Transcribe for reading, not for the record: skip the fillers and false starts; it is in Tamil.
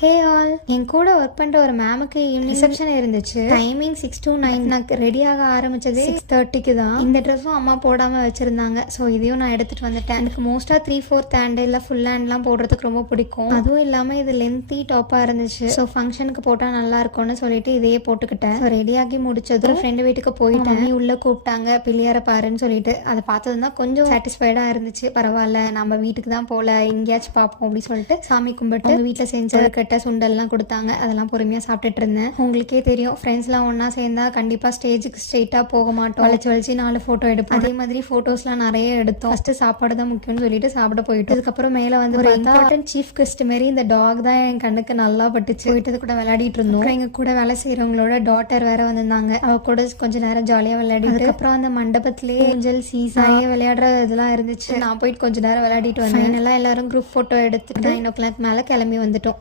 ஹே ஆல், என் கூட ஒர்க் பண்ணுற ஒரு மேமுக்கு ஈவினிங் ரிசப்ஷன் இருந்துச்சு. Timing 6 to 9. நான் ரெடியாக ஆரம்பிச்சதே 6:30க்கு தான். இந்த ட்ரெஸ்ஸும் அம்மா போடாமல் வச்சுருந்தாங்க. ஸோ இதையும் நான் எடுத்துகிட்டு வந்துட்டேன். எனக்கு மோஸ்ட்டாக 3/4 ஹேண்டு இல்லை ஃபுல் ஹேண்ட்லாம் போடுறதுக்கு ரொம்ப பிடிக்கும். அதுவும் இல்லாமல் இது லென்த்தி டாப்பாக இருந்துச்சு. ஸோ ஃபங்க்ஷனுக்கு போட்டால் நல்லா இருக்கும்னு சொல்லிட்டு இதையே போட்டுக்கிட்டேன். ஸோ ரெடியாகி முடிச்சதும் ஃப்ரெண்டு வீட்டுக்கு போயிட்டேன். உள்ளே கூப்பிட்டாங்க பிள்ளையார பாருன்னு சொல்லிட்டு. அதை பார்த்தது தான் கொஞ்சம் சாட்டிஸ்ஃபைடாக இருந்துச்சு. பரவாயில்ல, நம்ம வீட்டுக்கு தான் போகல, எங்கேயாச்சும் பார்ப்போம் அப்படின்னு சொல்லிட்டு சாமி கும்பிட்டு வீட்டில் செஞ்ச சுண்டல்லாம் கொடுத்தாங்க. அதெல்லாம் பொறுமையாக சாப்பிட்டுட்டு இருந்தேன். உங்களுக்கே தெரியும், ஃப்ரெண்ட்ஸ்லாம் ஒன்றா சேர்ந்தா கண்டிப்பாக ஸ்டேஜுக்கு ஸ்ட்ரெயிட்டாக போக மாட்டோம். வளைச்சு 4 ஃபோட்டோ எடுப்போம். அதே மாதிரி ஃபோட்டோஸ்லாம் நிறைய எடுத்தோம். ஃபர்ஸ்ட் சாப்பாடு தான் முக்கியம்னு சொல்லிட்டு சாப்பிட போயிட்டு அதுக்கப்புறம் மேலே வந்து ஒரு இம்பார்ட்டன்ட் சீஃப் கெஸ்ட் மாரி இந்த டாக் தான் என் கண்ணுக்கு நல்லா பட்டுச்சு. போயிட்டு கூட விளையாடிட்டு இருந்தோம். எங்க கூட வேலை செய்யறவங்களோட டாட்டர் வேற வந்திருந்தாங்க. அவ கூட கொஞ்ச நேரம் ஜாலியாக விளையாடி அதுக்கப்புறம் அந்த மண்டபத்திலே ஊஞ்சல் சீசாயே விளையாடுற இதெல்லாம் இருந்துச்சு. நான் போயிட்டு கொஞ்ச நேரம் விளையாடிட்டு வந்தேன். எல்லாம் எல்லாரும் குரூப் ஃபோட்டோ எடுத்துட்டு 9 o'clock மேலே கிளம்பி வந்துட்டோம்.